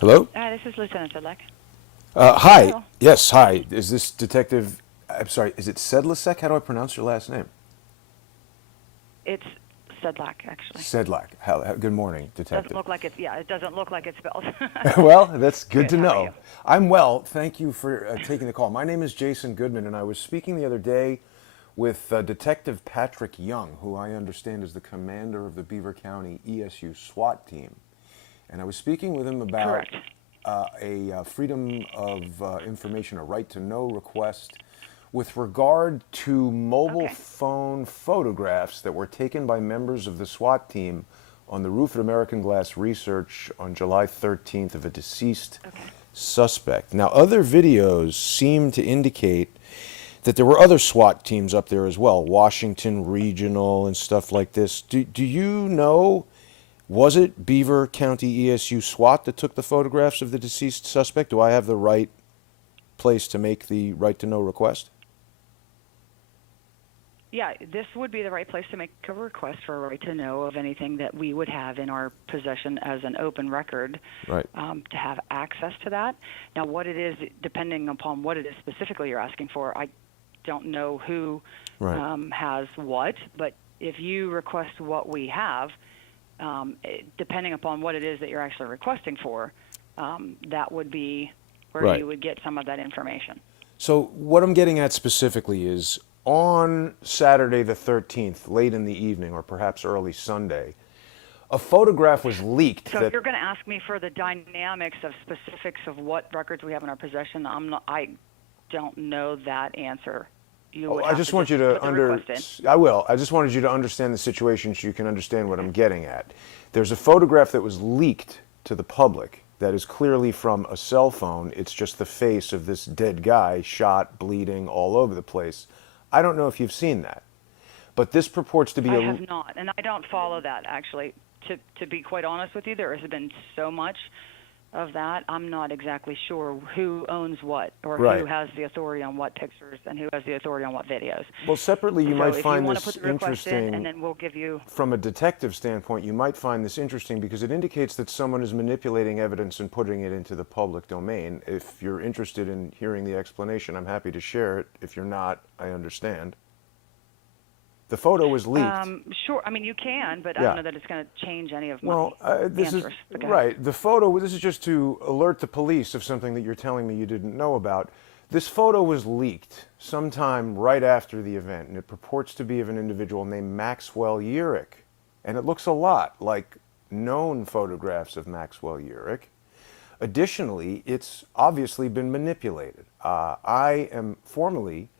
Hello? This is Lieutenant Sedlacek. Hi. Hello. Yes, hi. Is this Detective, I'm sorry, is it Sedlacek? How do I pronounce your last name? It's Sedlacek, actually. Sedlak. Good morning, Doesn't Detective. look like it's, yeah, it doesn't look like it's spelled. Well, that's good Good, to how are know. you? I'm well. Thank you for taking the call. My name is Jason Goodman, and I was speaking the other day with Detective Patrick Young, who I understand is the commander of the Beaver County ESU SWAT team. And I was speaking with him about Correct. a Freedom of Information, a right to know request with regard to mobile Okay. phone photographs that were taken by members of the SWAT team on the roof at American Glass Research on July 13th of a deceased Okay. suspect. Now, other videos seem to indicate that there were other SWAT teams up there as well, Washington Regional and stuff like this. Do you know, was it Beaver County ESU SWAT that took the photographs of the deceased suspect? Do I have the right place to make the right to know request? Yeah, this would be the right place to make a request for a right to know of anything that we would have in our possession as an open record, Right. to have access to that. Now, what it is, depending upon what it is specifically you're asking for, I don't know who Right. has what, but if you request what we have, depending upon what it is that you're actually requesting for, that would be where Right. you would get some of that information. So what I'm getting at specifically is on Saturday the 13th, late in the evening or perhaps early Sunday, a photograph was leaked So if that you're going to ask me for the dynamics of specifics of what records we have in our possession, I don't know that answer. You would I have just to want you to put the request in. I will. I just wanted you to understand the situation so you can understand what I'm getting at. There's a photograph that was leaked to the public that is clearly from a cell phone. It's just the face of this dead guy, shot, bleeding all over the place. I don't know if you've seen that, but this purports to be I a have not, and I don't follow that actually. To be quite honest with you, there has been so much of that. I'm not exactly sure who owns what or Right. who has the authority on what pictures and who has the authority on what videos. Well, separately, you So might if you find want to this put the request in, and interesting. then we'll give you. From a detective standpoint, you might find this interesting because it indicates that someone is manipulating evidence and putting it into the public domain. If you're interested in hearing the explanation, I'm happy to share it. If you're not, I understand. The photo was leaked. Sure. I mean, you can, but I Yeah. don't know that it's going to change any of my Well, this is answers. But go ahead. right. The photo, this is just to alert the police of something that you're telling me you didn't know about. This photo was leaked sometime right after the event, and it purports to be of an individual named Maxwell Urick. And it looks a lot like known photographs of Maxwell Urick. Additionally, it's obviously been manipulated. I am formally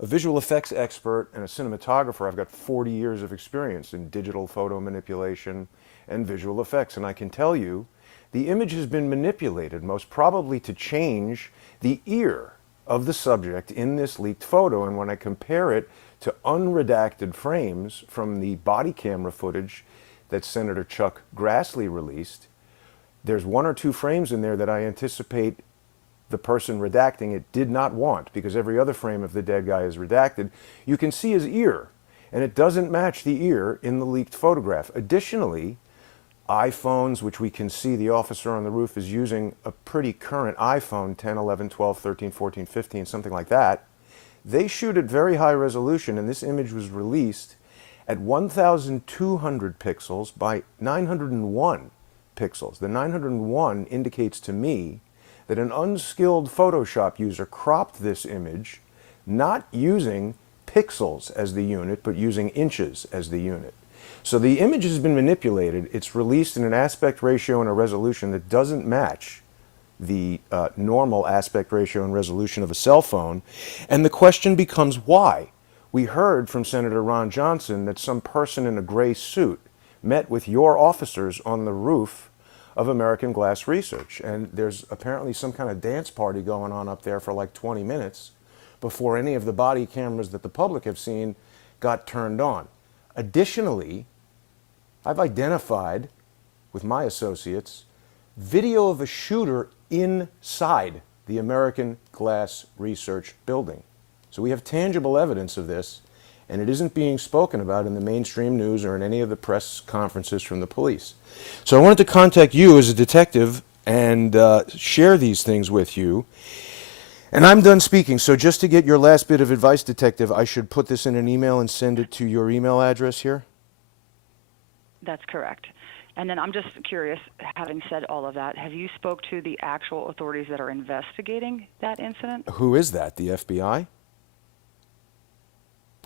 a visual effects expert and a cinematographer. I've got 40 years of experience in digital photo manipulation and visual effects, and I can tell you the image has been manipulated, most probably to change the ear of the subject in this leaked photo. And when I compare it to unredacted frames from the body camera footage that Senator Chuck Grassley released, there's one or two frames in there that I anticipate the person redacting it did not want, because every other frame of the dead guy is redacted. You can see his ear, and it doesn't match the ear in the leaked photograph. Additionally, iPhones, which we can see the officer on the roof is using a pretty current iPhone, 10, 11, 12, 13, 14, 15, something like that, they shoot at very high resolution, and this image was released at 1,200 pixels by 901 pixels. The 901 indicates to me that an unskilled Photoshop user cropped this image, not using pixels as the unit, but using inches as the unit. So the image has been manipulated. It's released in an aspect ratio and a resolution that doesn't match the normal aspect ratio and resolution of a cell phone. And the question becomes why? We heard from Senator Ron Johnson that some person in a gray suit met with your officers on the roof of American Glass Research. And there's apparently some kind of dance party going on up there for like 20 minutes before any of the body cameras that the public have seen got turned on. Additionally, I've identified with my associates video of a shooter inside the American Glass Research building. So we have tangible evidence of this, and it isn't being spoken about in the mainstream news or in any of the press conferences from the police. So I wanted to contact you as a detective and share these things with you. And I'm done speaking. So just to get your last bit of advice, Detective, I should put this in an email and send it to your email address here? That's correct. And then I'm just curious, having said all of that, have you spoke to the actual authorities that are investigating that incident? Who is that? The FBI?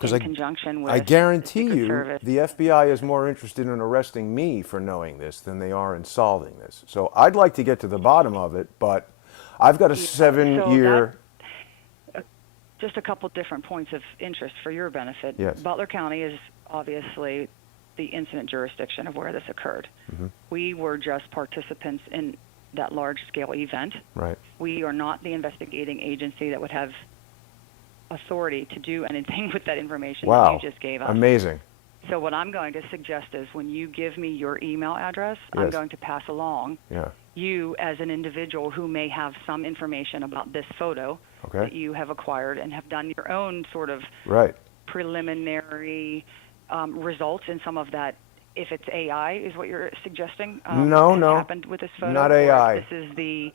In conjunction with I guarantee the Secret you Service. the FBI is more interested in arresting me for knowing this than they are in solving this. So I'd like to get to the bottom of it, but I've got a So 7-year... Just a couple different points of interest for your benefit. Yes. Butler County is obviously the incident jurisdiction of where this occurred. Mm-hmm. We were just participants in that large-scale event. Right. We are not the investigating agency that would have authority to do anything with that information that Wow. you just gave us. Amazing. So what I'm going to suggest is when you give me your email address, I'm Yes. going to pass along Yeah. you as an individual who may have some information about this photo Okay. that you have acquired and have done your own sort of Right. preliminary results in some of that. If it's AI is what you're suggesting, No, has no. happened with this photo, Not or AI. if this is the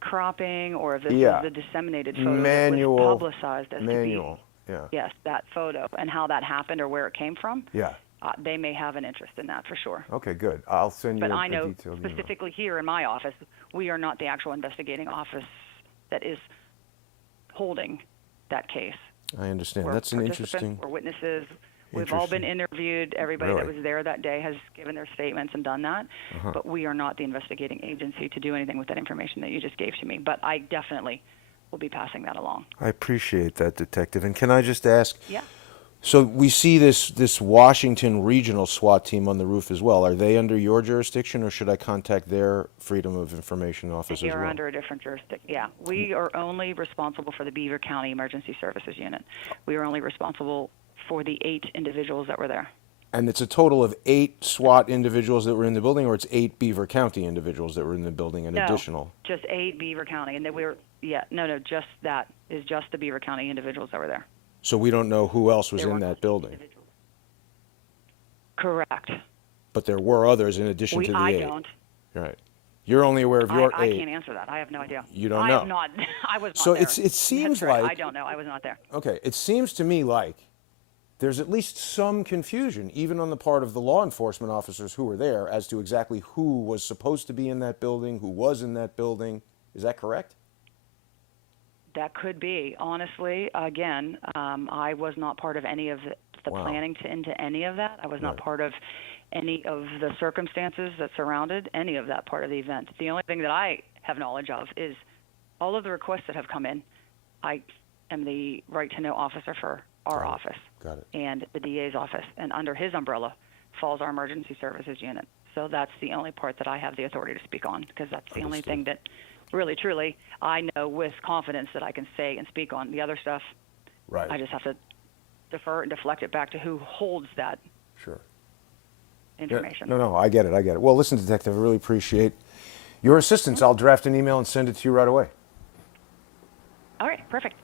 cropping, or if this Yeah. is the disseminated photo Manual. that was publicized as Manual. to Yeah. be, yes, that photo and how that happened or where it came from. Yeah. They may have an interest in that for sure. Okay, good. I'll send you But I a know detailed email. specifically here in my office, we are not the actual investigating office that is holding that case. I understand. We're That's an participants, interesting... we're witnesses. We've all been interviewed. Everybody that Really? was there that day has given their statements and done that. Uh-huh. But we are not the investigating agency to do anything with that information that you just gave to me. But I definitely will be passing that along. I appreciate that, Detective. And can I just ask... Yeah. So we see this Washington regional SWAT team on the roof as well. Are they under your jurisdiction, or should I contact their Freedom of Information office They as are well? under a different jurisdiction. Yeah, we are only responsible for the Beaver County Emergency Services Unit. We are only responsible for the 8 individuals that were there. And it's a total of 8 SWAT individuals that were in the building, or it's 8 Beaver County individuals that were in the building, an additional? Just 8 Beaver County, and then just that is just the Beaver County individuals that were there. So we don't know who else was There in were that building. individuals. Correct. But there were others in addition to the 8. I don't. Right. You're only aware of your 8. I can't answer that. I have no idea. You don't I know. have not. I was not So there. it seems That's right. like... I don't know. I was not there. Okay, it seems to me like there's at least some confusion, even on the part of the law enforcement officers who were there, as to exactly who was supposed to be in that building, who was in that building. Is that correct? That could be. Honestly, again, I was not part of any of the Wow. planning into any of that. I was not Right. part of any of the circumstances that surrounded any of that part of the event. The only thing that I have knowledge of is all of the requests that have come in. I am the right-to-know officer for our office Got it. and the DA's office, and under his umbrella falls our emergency services unit. So that's the only part that I have the authority to speak on, because that's the only thing that really, truly, I know with confidence that I can say and speak on. The other stuff, Right. I just have to defer and deflect it back to who holds that Sure. information. No, I get it. Well, listen, Detective, I really appreciate your assistance. I'll draft an email and send it to you right away. All right, perfect.